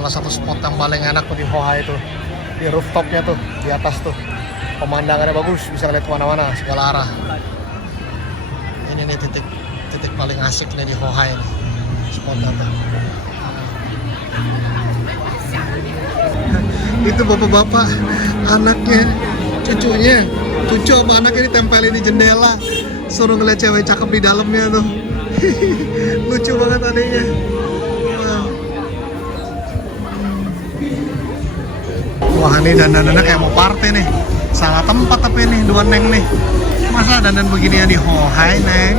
salah satu spot yang paling enak tuh di Hoa itu, di rooftopnya tuh, di atas tuh. Pemandangannya bagus, bisa lihat kemana-mana, segala arah. Ini nih titik paling asik nih di Hoa ini, spotnya tuh. Itu bapak-bapak, anaknya, cucunya, cucu apa anaknya ditempelin di jendela, suruh ngeliat cewek cakep di dalamnya tuh. Lucu banget adiknya. Wah ini dandan-dandan kayak mau party nih. Salah tempat tapi nih, dua neng nih. Masa dandan beginian di Hoa, neng?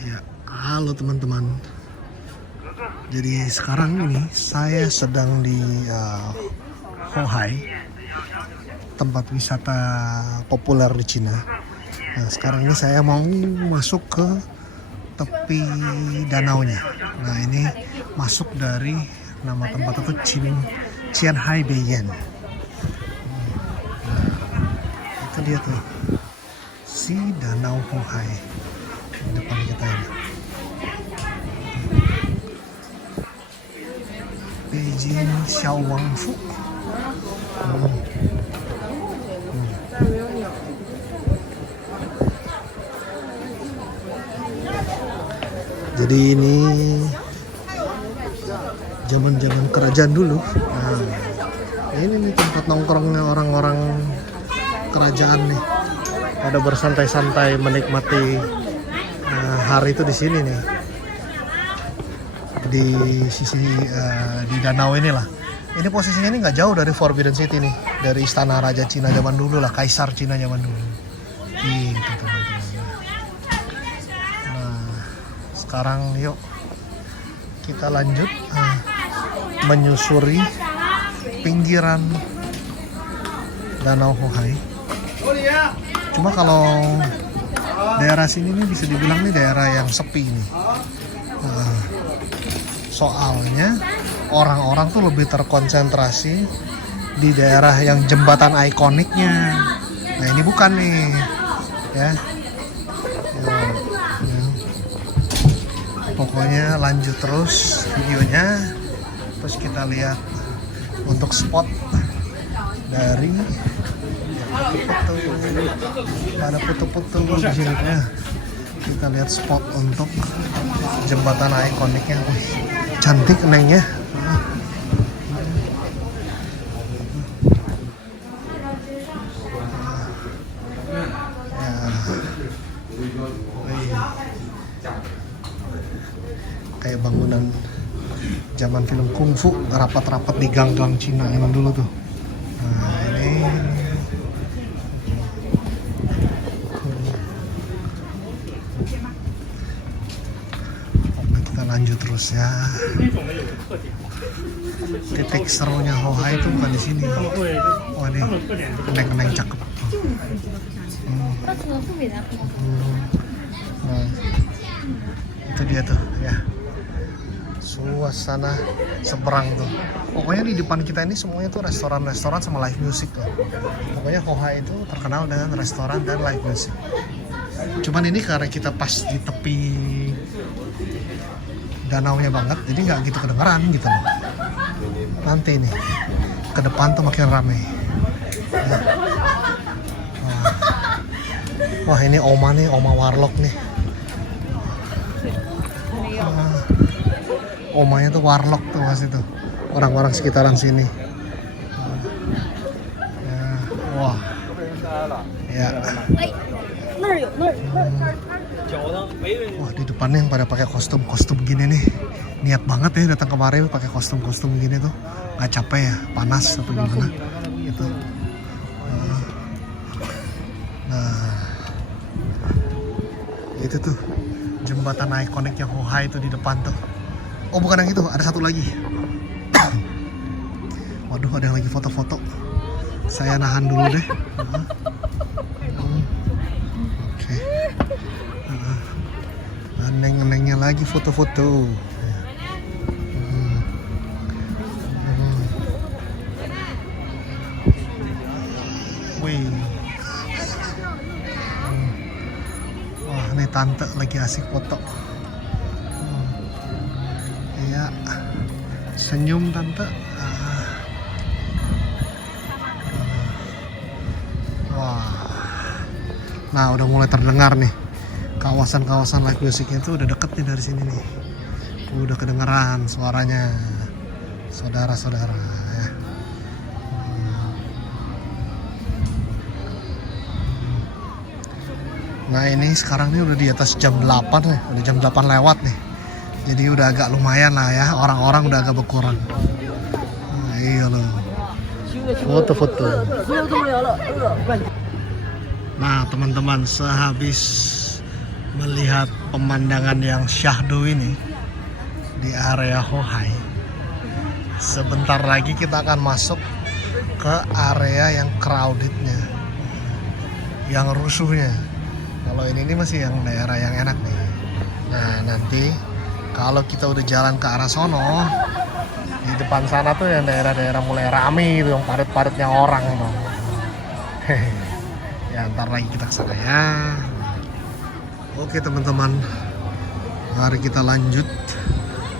Ya, halo teman-teman. Jadi sekarang ini saya sedang di Hoa, tempat wisata populer di Cina. Nah, sekarang ini saya mau masuk ke tepi danaunya. Nah, ini masuk dari nama tempat itu Qianhai Beiyan. Nah, itu dia tuh, si Danau Hoa di depan kita ini. Beijing Xiaowangfu. Jadi ini zaman-zaman kerajaan dulu. Nah, ini nih tempat nongkrongnya orang-orang kerajaan nih. Pada bersantai-santai menikmati hari itu di sini nih. Di sisi di danau inilah. Ini posisinya ini nggak jauh dari Forbidden City nih, dari istana Raja Cina zaman dulu lah, Kaisar Cina zaman dulu. Gitu teman-teman. Nah, sekarang yuk kita lanjut menyusuri pinggiran Danau Hoa. Cuma kalau daerah sini nih bisa dibilang nih daerah yang sepi nih. Soalnya orang-orang tuh lebih terkonsentrasi di daerah yang jembatan ikoniknya. Nah ini bukan nih, ya. Pokoknya lanjut terus videonya, terus kita lihat untuk spot dari ada foto-foto di sini ya. Kita lihat spot untuk jembatan ikoniknya. Wih, cantik nengnya. Kayak bangunan zaman film kungfu, rapat-rapat di gang-gang Cina zaman dulu tuh. Nah ini kita lanjut terus ya. Titik serunya Hoa itu bukan di sini. Oh ini keneng-keneng cakep. Nah itu dia tuh ya, suasana seberang tuh. Pokoknya di depan kita ini semuanya tuh restoran-restoran sama live music tuh. Pokoknya Hoa itu terkenal dengan restoran dan live music. Cuman ini karena kita pas di tepi danaunya banget, jadi nggak gitu kedengeran gitu loh. Nanti nih ke depan tuh makin rame. Ya. Wah ini Oma nih, Oma Warlock nih. Omanya tuh warlock tuh mas itu, orang-orang sekitaran sini. Ya, wah, ya. Wah di depannya yang pada pakai kostum gini nih, niat banget ya datang kemarin pakai kostum gini tuh, nggak capek ya, panas atau gimana? Gitu. Nah, itu tuh jembatan ikoniknya Hoa itu di depan tuh. Oh bukan yang itu, ada satu lagi. Waduh ada yang lagi foto-foto. Saya nahan dulu deh. Oke. Neng-nengnya lagi foto-foto. Nih tante lagi asik foto. Iya. Senyum tante. Wah. Nah, udah mulai terdengar nih. Kawasan-kawasan live musiknya tuh udah deket nih dari sini nih. Udah kedengeran suaranya. Saudara-saudara ya. Nah, ini sekarang nih udah di atas jam 8 nih. Udah jam 8 lewat nih. Jadi udah agak lumayan lah ya. Orang-orang udah agak berkurang. Nah, iya loh. Foto-foto. Nah, teman-teman, sehabis melihat pemandangan yang syahdu ini di area Hohai, sebentar lagi kita akan masuk ke area yang crowdednya, yang rusuhnya. Kalau ini masih yang daerah yang enak nih. Nah, nanti kalau kita udah jalan ke arah sono, di depan sana tuh yang daerah-daerah mulai rame itu, yang padat-padatnya orang tuh. Ya, ntar lagi kita kesana ya. Oke teman-teman, mari kita lanjut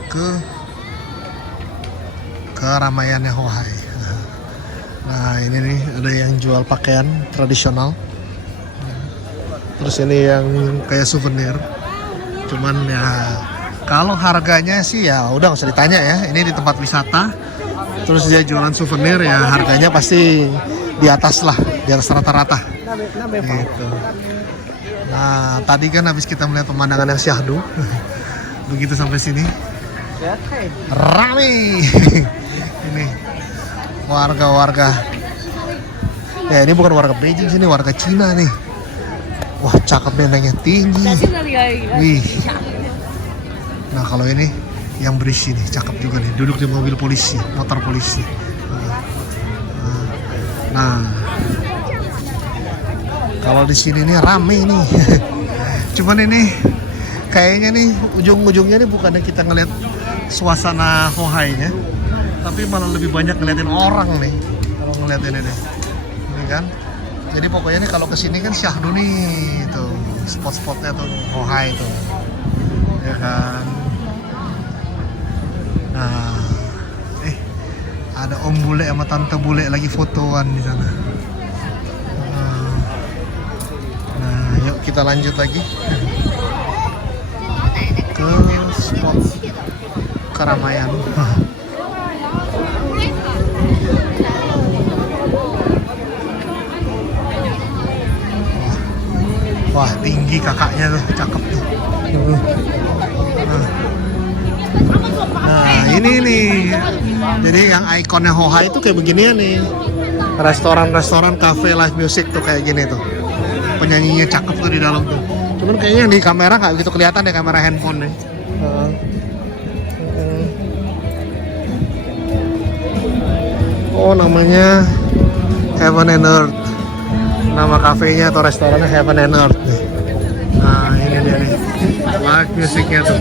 ke keramaiannya Hohai. Nah, ini nih ada yang jual pakaian tradisional. Terus ini yang kayak souvenir. Cuman ya kalau harganya sih ya udah nggak usah ditanya ya. Ini di tempat wisata. Terus dia jualan souvenir ya harganya pasti di atas lah, di atas rata-rata. Gitu. Nah, tadi kan habis kita melihat pemandangan yang syahdu. Begitu sampai sini rame. Ini warga-warga. Ya, ini bukan warga Beijing sini, warga Cina nih. Wah, cakep bentengnya tinggi. Wih. Nah, kalau ini yang berisi nih, cakep juga nih. Duduk di mobil polisi, motor polisi. Nah, kalau di sini nih rame nih. Cuman ini kayaknya nih ujung-ujungnya nih bukannya kita ngeliat suasana Hohai-nya, tapi malah lebih banyak ngeliatin orang nih. Kalau ngeliat ini nih, ini kan. Jadi pokoknya nih kalau kesini kan syahdu nih, tuh spot-spotnya tuh Hohai tuh, ya kan. Nah, ada om bule sama tante bule lagi fotoan di sana. Nah, yuk kita lanjut lagi ke spot keramaian. Wah, tinggi kakaknya tuh, cakep tuh. Nah, ini nih. Jadi yang ikonnya Hohai itu kayak beginian nih. Restoran-restoran, cafe, live music tuh kayak gini tuh. Penyanyinya cakep tuh di dalam tuh. Cuman kayaknya di kamera nggak begitu kelihatan deh, kamera handphone nih. Oh, namanya Heaven and Earth. Nama kafenya atau restorannya Heaven and Earth nih. Nah, ini dia nih. Live musiknya tuh.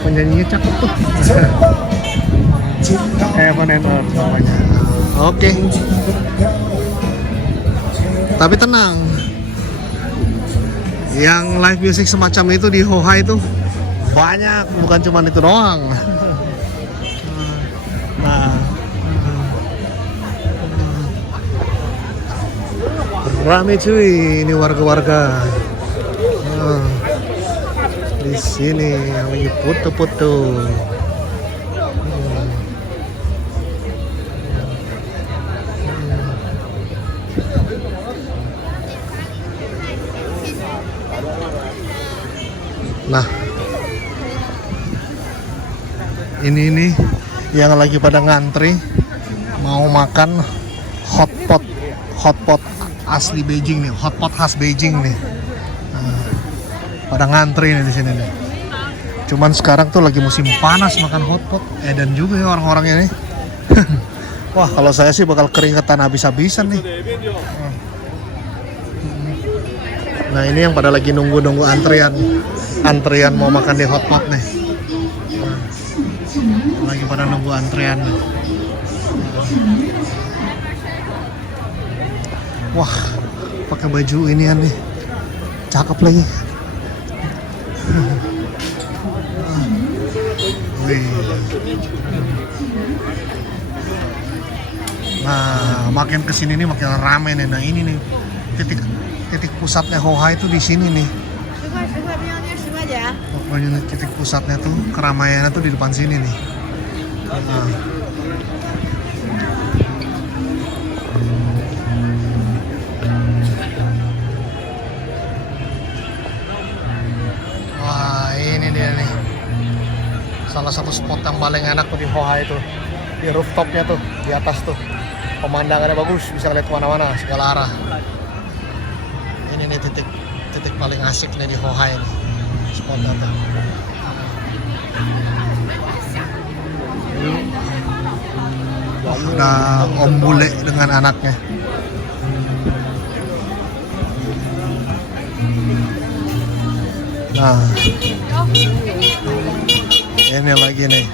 Penyanyinya cakep tuh. Heaven and Earth namanya. Oke. Tapi tenang. Yang live music semacam itu di Hohai itu banyak, bukan cuma itu doang. Nah, rame cuy, ini warga-warga. Di sini yang lagi foto-foto. Nah, ini nih yang lagi pada ngantri mau makan hotpot asli Beijing nih, hotpot khas Beijing nih. Pada ngantri nih di sini nih. Cuman sekarang tuh lagi musim panas makan hotpot. Dan juga ya orang-orangnya nih. Wah, kalau saya sih bakal keringetan habis-habisan nih. Nah, ini yang pada lagi nunggu antrian mau makan di hotpot nih. Lagi pada nunggu antrian nih. Wah, pakai baju inian nih. cakep lagi. Wih. Nah, makin kesini nih makin rame nih. Nah ini nih titik pusatnya Hohai itu di sini nih. Pokoknya titik pusatnya tuh keramaiannya tuh di depan sini nih. Nah. Wah ini dia nih. Salah satu spot yang paling enak tuh di Hohai itu. Di rooftopnya tuh, di atas tuh. Pemandangannya bagus, bisa lihat kemana-mana, segala arah. Ini nih titik paling asik nih di Hohai nih. Spotnya tuh. Ada Om Bule dengan anaknya. Nah, ini lagi nih.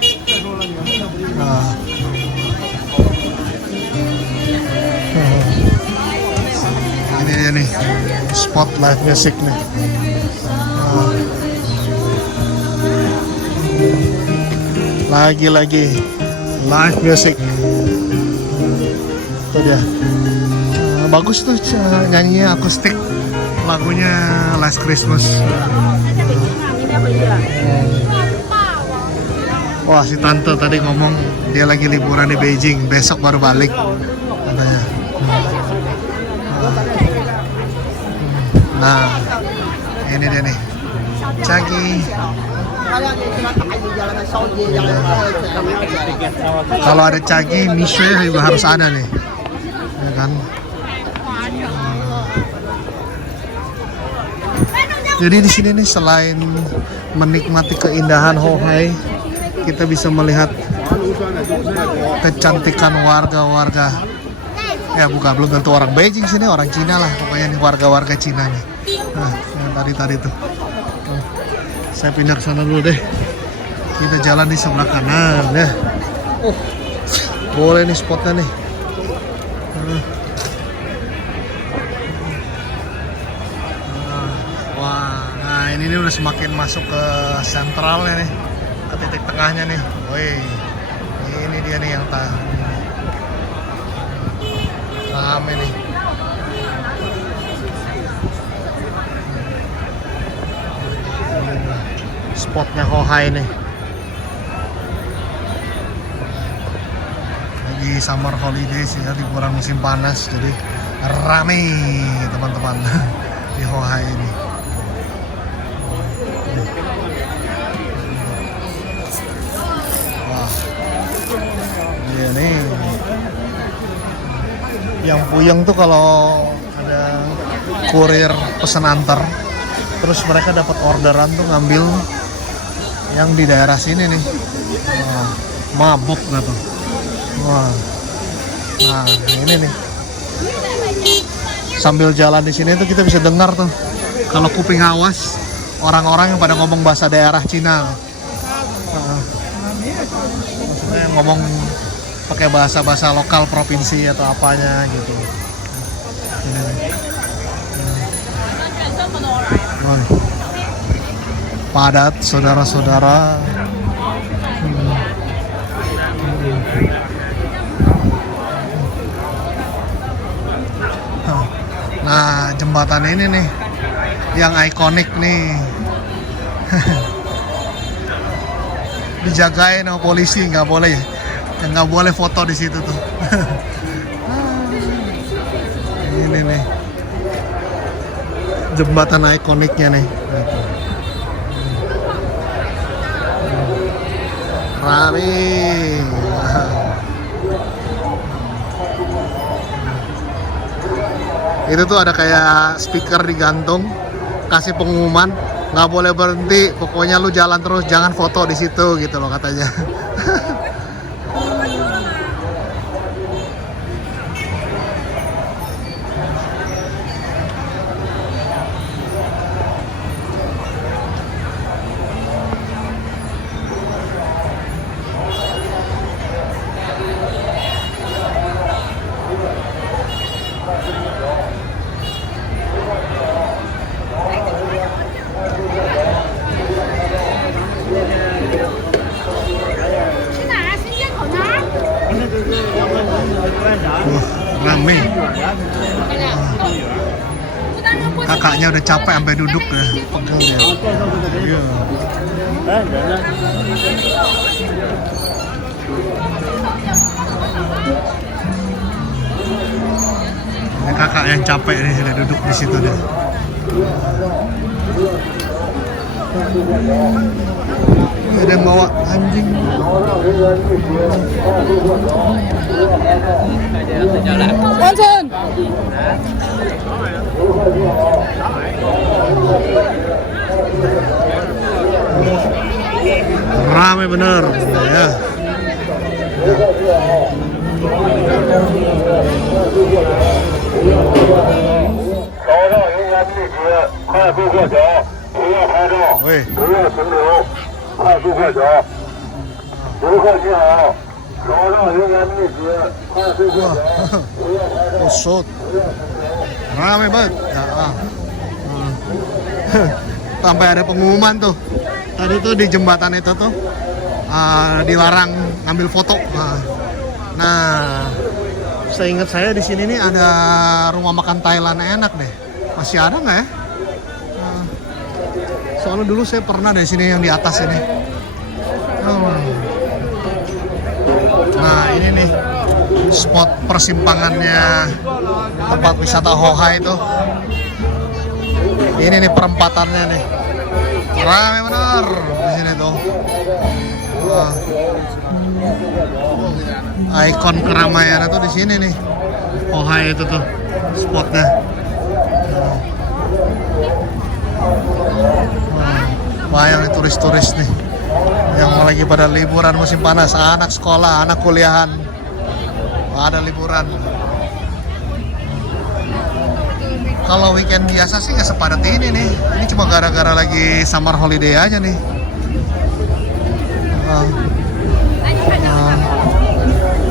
Nah. Ini dia nih, spot live music nih. Nah. Lagi live music. Itu dia. Bagus tuh nyanyinya akustik. Lagunya Last Christmas. Wah si tante tadi ngomong dia lagi liburan di Beijing, besok baru balik katanya. Nah ini dia nih, Cagi. Kalau ada Cagi, Michelle juga harus ada nih, ya kan? Jadi di sini nih selain menikmati keindahan Hohai, kita bisa melihat kecantikan warga-warga. Ya bukan, belum tentu orang Beijing sini, orang Cina lah pokoknya nih, warga-warga Cina nih. Nah, yang tadi tuh. Saya pindah ke sana dulu deh. Kita jalan di sebelah kanan ya. Oh, boleh nih spotnya nih. Wah, nah ini udah semakin masuk ke sentralnya nih, ke titik tengahnya nih. Woi, ini dia nih yang rame nih. Spotnya Hohai nih. Lagi summer holiday sih ya, liburan musim panas, jadi rame teman-teman di Hohai ini. Wah, iya nih. Yang puyeng tuh kalau ada kurir pesan antar, terus mereka dapat orderan tuh ngambil yang di daerah sini nih. Wah, mabuk gak tuh? Wah, nah ini nih. Sambil jalan di sini tuh kita bisa dengar tuh, kalau kuping awas orang-orang yang pada ngomong bahasa daerah Cina. Maksudnya ngomong pakai bahasa lokal provinsi atau apanya gitu. Ini nih. Padat saudara-saudara. Nah jembatan ini nih yang ikonik nih. Dijagain sama polisi, nggak boleh foto di situ tuh. Ini nih jembatan ikoniknya nih. Rame. Itu tuh ada kayak speaker digantung, kasih pengumuman, nggak boleh berhenti, pokoknya lu jalan terus, jangan foto di situ gitu loh katanya. kakaknya udah capek sampai duduk ya, pegel dia. Iya. Ini kakak yang capek nih, sudah duduk di situ deh. Ada yang bawa anjing. Wanton. Rame bener ya. Wih. Usut. Rame banget. Ya, sampai ada pengumuman tuh. Tadi tuh di jembatan itu tuh dilarang ngambil foto. Nah, seingat saya di sini nih ada rumah makan Thailand enak deh. Masih ada nggak ya? Soalnya dulu saya pernah dari sini yang di atas ini. Nah ini nih spot persimpangannya tempat wisata Hoha itu. Ini nih perempatannya nih. Rame bener di sini tuh. Ikon keramaian itu di sini nih. Hoha itu tuh spotnya. Banyak nih turis-turis nih yang lagi pada liburan musim panas, anak sekolah, anak kuliahan, ada liburan. Kalau weekend biasa sih nggak sepadat ini nih. Ini cuma gara-gara lagi summer holiday aja nih.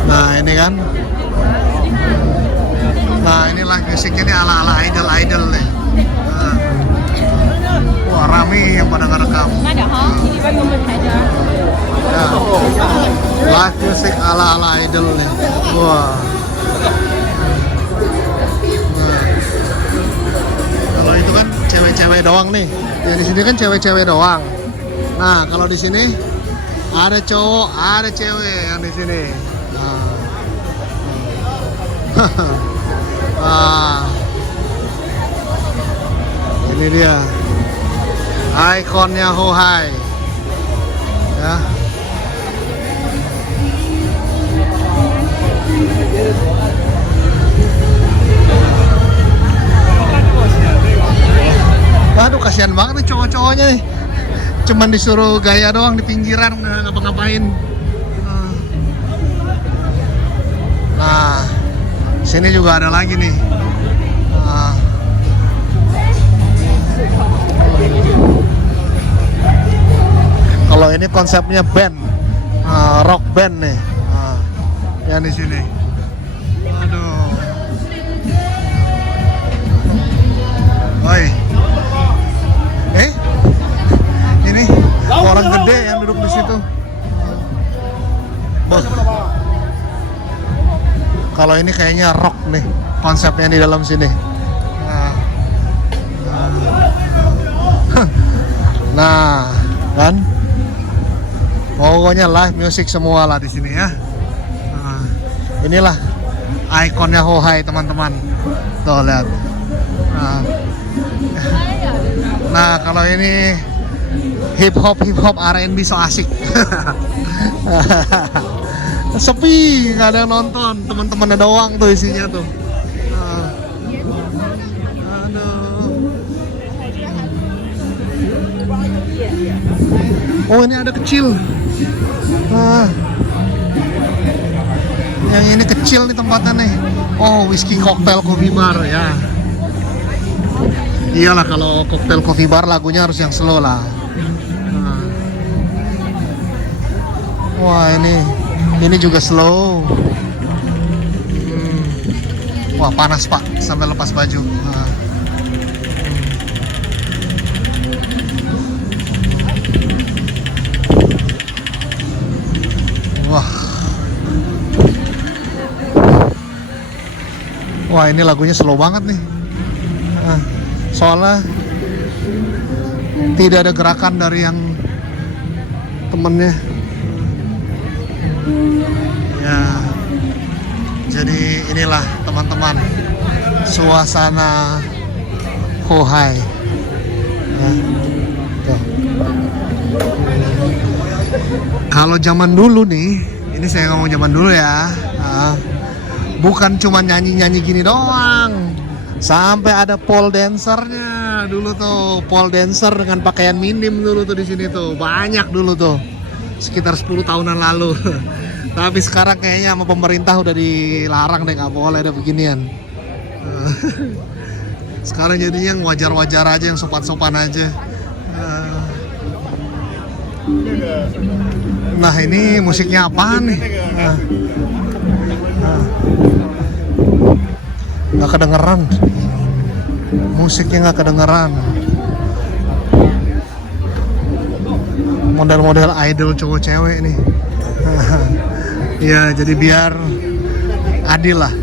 Nah ini kan. Nah inilah musiknya nih ala-ala idol-idol nih. Wah rame yang pada ngerekam. Ya. Live music ala-ala idol nih. Wah. Nah. Kalau itu kan cewek-cewek doang nih. Ya di sini kan cewek-cewek doang. Nah kalau di sini ada cowok, ada cewek yang di sini. Nah. Ini dia. Ikonnya Hohai ya. Waduh kasihan banget nih cowok-cowoknya nih. Cuman disuruh gaya doang di pinggiran, nggak ngapa-ngapain. Nah sini juga ada lagi nih. Kalau ini konsepnya band, rock band nih, yang di sini. Aduh, oi, ini orang gede yang duduk di situ. Kalau ini kayaknya rock nih, konsepnya di dalam sini. Nah, kan? Pokoknya live music semua lah di sini ya. Nah, inilah ikonnya Hohai teman-teman. Tuh lihat. Nah kalau ini hip hop R&B so asik. Sepi, nggak ada yang nonton. Teman-temannya doang tuh isinya tuh. Oh ini ada kecil. Yang ini kecil nih tempatnya nih. Oh whiskey cocktail coffee bar ya. Iyalah kalau cocktail coffee bar lagunya harus yang slow lah. Wah ini juga slow. Wah panas pak sampai lepas baju. Wah ini lagunya slow banget nih. Soalnya tidak ada gerakan dari yang temennya. Ya, jadi inilah teman-teman suasana Hohai. Ya, tuh. Kalau zaman dulu nih, ini saya ngomong zaman dulu ya, bukan cuma nyanyi-nyanyi gini doang, sampai ada pole dancernya dulu tuh, pole dancer dengan pakaian minim dulu tuh di sini tuh, banyak dulu tuh, sekitar 10 tahunan lalu. Tapi sekarang kayaknya sama pemerintah udah dilarang deh, nggak boleh ada beginian. Sekarang jadinya yang wajar-wajar aja, yang sopan-sopan aja. Nah ini musiknya apaan nih? Nggak kedengeran. Musiknya nggak kedengeran. Model-model idol cowok cewek nih. Ya jadi biar adil lah.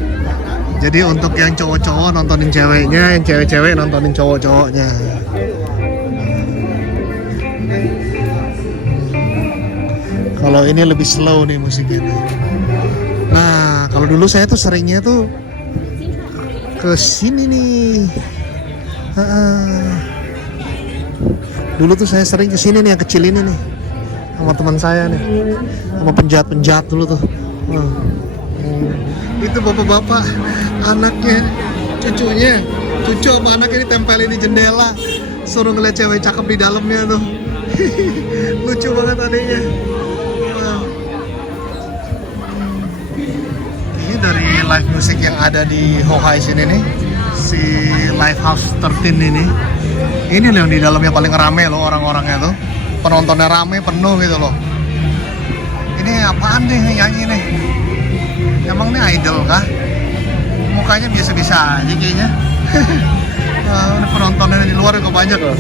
Jadi untuk yang cowok-cowok nontonin ceweknya, yang cewek-cewek nontonin cowok-cowoknya. Kalau ini lebih slow nih musiknya nih. Nah, kalau dulu saya tuh seringnya tuh ke sini nih. Dulu tuh saya sering ke sini nih, yang kecil ini nih. Sama teman saya nih. Sama penjahat-penjahat dulu tuh. Itu bapak-bapak, anaknya, cucunya. Cucu sama anaknya ditempelin di jendela. Suruh ngeliat cewek cakep di dalamnya tuh. Lucu banget adiknya. Dari live music yang ada di Hohai sini nih, si Live House 13 ini loh yang di dalamnya paling rame loh orang-orangnya tuh, penontonnya rame penuh gitu loh. Ini apaan nih nyanyi nih? Emang nih idol kah? Mukanya biasa-biasa aja kayaknya. Penontonnya di luar juga banyak loh.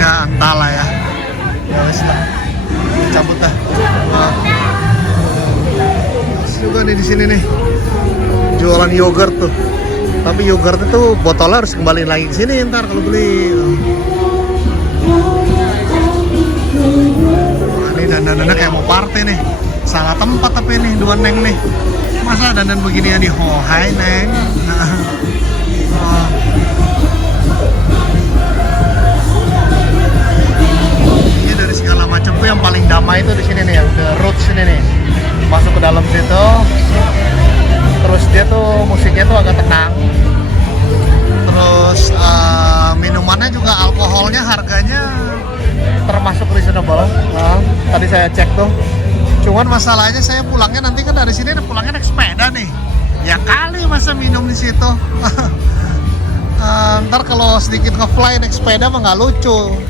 Ya entahlah ya. Ya wes lah, cabut dah. Juga nih di sini nih jualan yogurt tuh. Tapi yogurt itu botolnya harus kembali lagi ke sini ntar kalau beli. Nah, ini dandanannya kayak mau party nih. Salah tempat tapi nih dua neng nih. Masa dandan beginian di Hohai neng? Segala macam tuh yang paling damai itu di sini nih, yang the roots ini nih. Masuk ke dalam situ, terus dia tuh musiknya tuh agak tenang. Terus minumannya juga alkoholnya harganya termasuk reasonable. Tadi saya cek tuh. Cuman masalahnya saya pulangnya nanti kan dari sini pulangnya naik sepeda nih. Ya kali masa minum di situ. Ntar kalau sedikit nge-fly naik sepeda mah nggak lucu.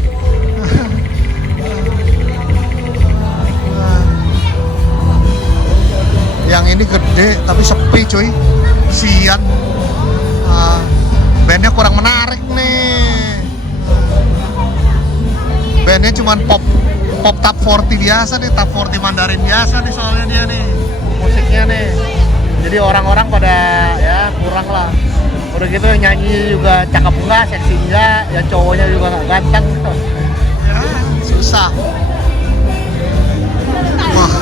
Yang ini gede tapi sepi cuy, sian. Bandnya kurang menarik nih. Bandnya cuman pop top 40 biasa nih, top 40 Mandarin biasa nih soalnya dia nih musiknya nih. Jadi orang-orang pada ya kurang lah. Udah gitu yang nyanyi juga cakep enggak, seksi enggak, ya cowoknya juga nggak ganteng gitu. Ya susah. Wah,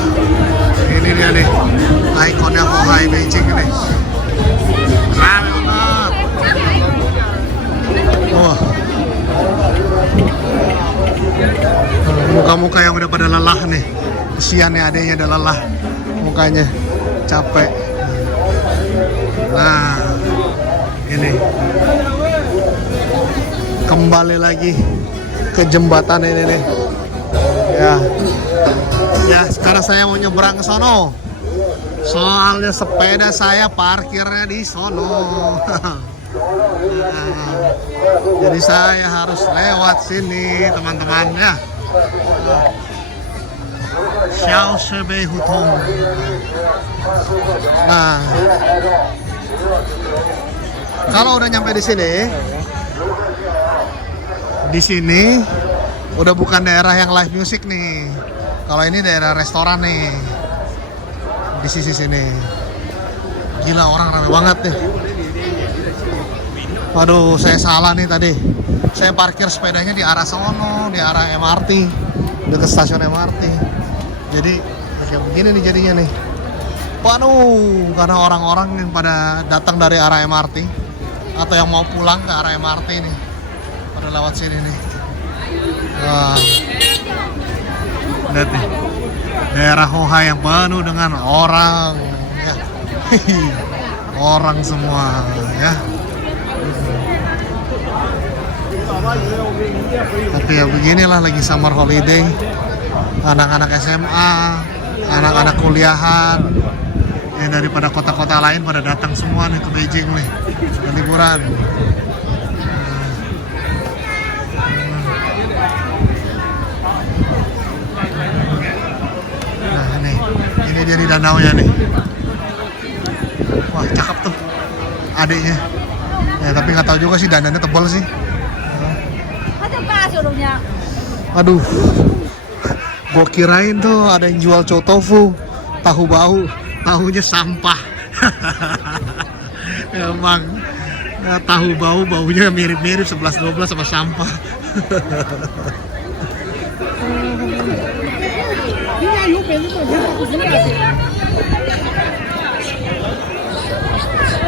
ini dia nih ikonnya Hohai Beijing ini. Rame banget. Wah. Muka-muka yang udah pada lelah nih. Kesian nih adeknya udah lelah mukanya, capek. Nah, ini kembali lagi ke jembatan ini nih. Ya, sekarang saya mau nyebrang ke sono. Soalnya sepeda saya parkirnya di sono. Jadi saya harus lewat sini, teman-teman ya. Xiao Shibei Hutong. Nah, kalau udah nyampe di sini udah bukan daerah yang live music nih. Kalau ini daerah restoran nih, di sisi sini. Gila, orang rame banget nih. Waduh, saya salah nih tadi. Saya parkir sepedanya di arah sono, di arah MRT, dekat stasiun MRT. Jadi kayak begini nih jadinya nih. Waduh, karena orang-orang yang pada datang dari arah MRT atau yang mau pulang ke arah MRT nih, pada lewat sini nih. Wah, lihat nih, daerah Hohai yang penuh dengan orang, ya. Orang semua, ya. Tapi ya beginilah, lagi summer holiday, anak-anak SMA, anak-anak kuliahan yang daripada kota-kota lain pada datang semua nih ke Beijing nih, ke liburan. Nah ini dia nih danaunya nih. Wah, cakep tuh adiknya. Ya tapi nggak tahu juga sih, dandannya tebal sih. Aduh, gua kirain tuh ada yang jual chow tofu, tahu bau, tahunya sampah. Emang tahu bau, baunya mirip-mirip 11-12 sama sampah.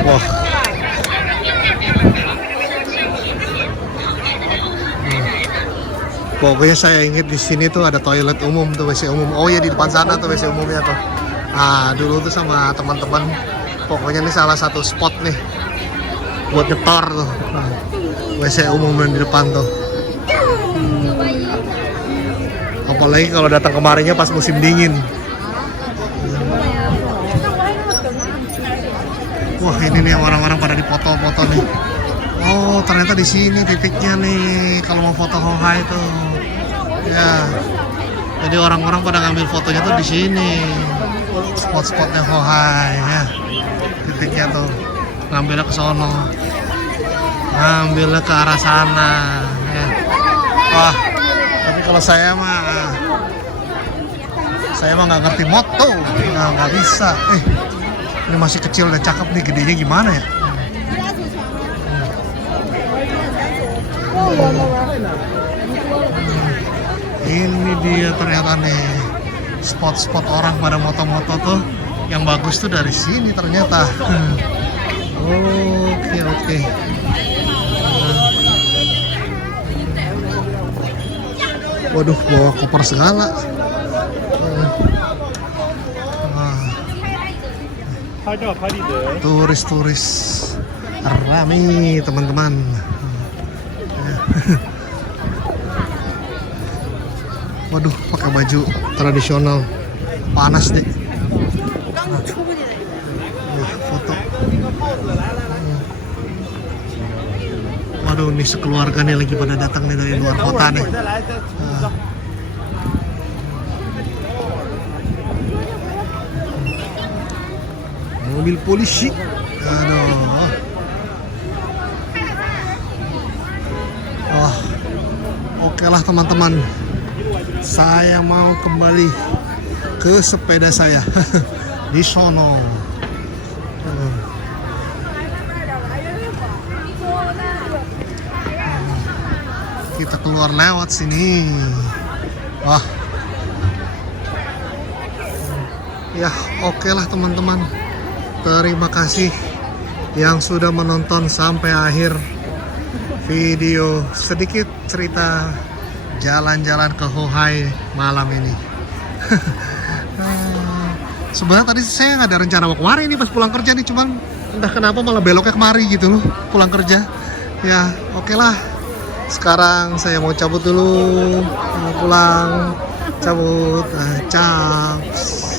Wah. Pokoknya saya ingat di sini tuh ada toilet umum tuh, WC umum. Oh ya, di depan sana tuh WC umumnya tuh. Ah, dulu tuh sama teman-teman. Pokoknya ini salah satu spot nih buat nyetor tuh. WC umum yang di depan tuh. Apalagi kalau datang kemarinnya pas musim dingin. Wah, ini nih orang-orang pada dipoto-foto nih. Oh, ternyata di sini titiknya nih kalau mau foto Hohai tuh. Ya. Jadi orang-orang pada ngambil fotonya tuh di sini. Spot-spotnya Hohai ya. Titiknya tuh. Ngambilnya ke sono. Ngambilnya ke arah sana ya. Wah, tapi kalau saya mah nggak ngerti moto. Nggak bisa. Ini masih kecil dan cakep nih, gedenya gimana ya? Ini dia ternyata nih spot-spot orang pada moto-moto tuh, yang bagus tuh dari sini ternyata. Oke. Waduh, bawa koper segala. Turis-turis rame teman-teman. Waduh, pakai baju tradisional, panas deh. Foto. Waduh, nih sekeluarga nih lagi pada datang nih dari luar kota nih. Mobil polisi. Aduh. Wah, oke lah teman-teman. Saya mau kembali ke sepeda saya di sono. Kita keluar lewat sini. Wah. Ya, oke lah teman-teman. Terima kasih yang sudah menonton sampai akhir video sedikit cerita jalan-jalan ke Hohai malam ini. Sebenarnya tadi saya nggak ada rencana mau kemari ini pas pulang kerja nih, cuman entah kenapa malah beloknya kemari gitu loh pulang kerja. Ya, oke lah. Sekarang saya mau cabut dulu, mau pulang, cabut, caps.